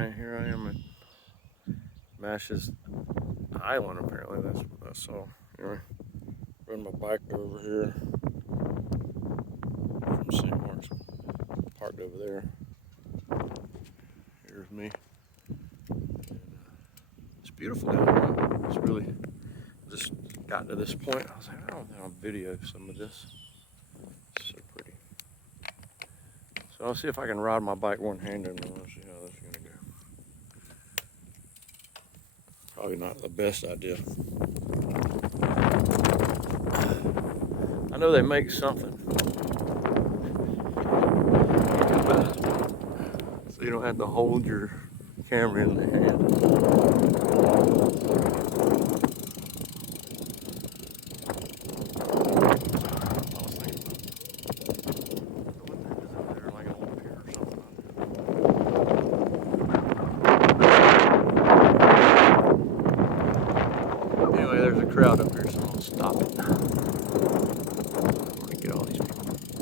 Here I am at Mash's Island, apparently. That's what I saw. Anyway, run my bike over here from St. Mark's, parked over there. Here's me. And, it's beautiful down here. It's really just got to this point. I was like, I don't think I'll video some of this. It's so pretty. So I'll see if I can ride my bike one-handed, and I'll see how this is gonna go. Probably not the best idea. I know they make something, so you don't have to hold your camera in the hand. Anyway, there's a crowd up here, so I'm gonna stop it.